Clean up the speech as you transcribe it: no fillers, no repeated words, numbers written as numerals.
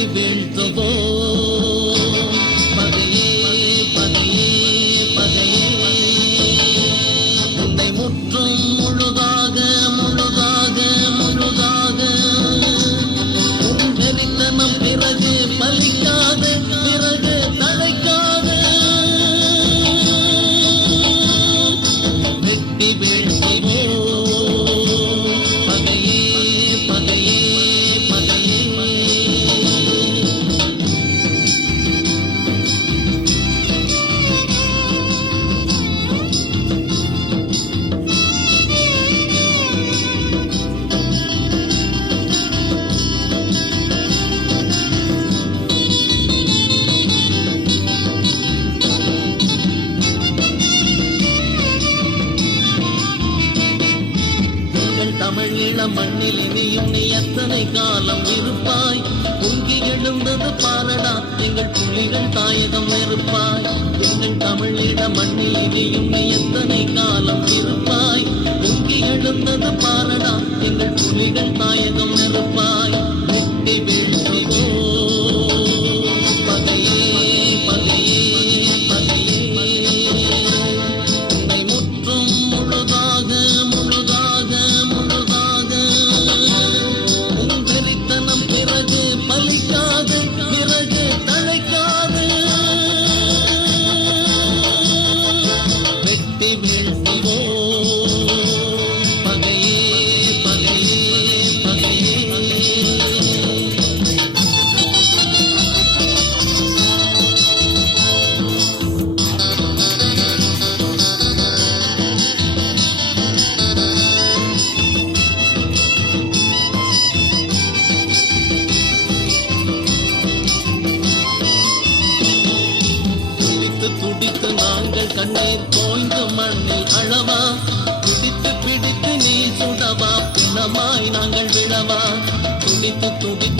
வெட்டி வீழ்த்துவோம். பகையே பகையே பகையே உன்னை முற்றும் முழுதாக முழுதாக முழுதாக உன் வெறித்தனம் பிறகு பலிக்காது பிறகு தழைக்காது. வெட்டி வீழ்த்துவோம். தமிழ் இளம் மண்ணில் இனியும் நீ எத்தனை காலம் இருப்பாய்? பொங்கி எழுந்தது பாரடா எங்கள் புலிகள் தாயகம் நெருப்பாய். எங்கள் தமிழ் இளம் மண்ணில் இனியும் நீ எத்தனை காலம் இருப்பாய்? பொங்கி எழுந்தது பாரடா எங்கள் புலிகள் தாயகம் நெருப்பாய். வெட்டி வீழ்த்துவோம். பகையே பகையே பகையே உன்னை முற்றும் முழுதாக முழுதாக பலிக்காது பிறகு தழைக்காது. வெட்டி வீழ்த்துவோம். பகையே பகையே பகையே துடித்து நாங்கள் கண்ணீர் தோய்ந்து மண்ணில் அழவா? பிடித்து பிடித்து நீ சுடவா? பிணமாய் நாங்கள் விழவா? துடித்து துடித்து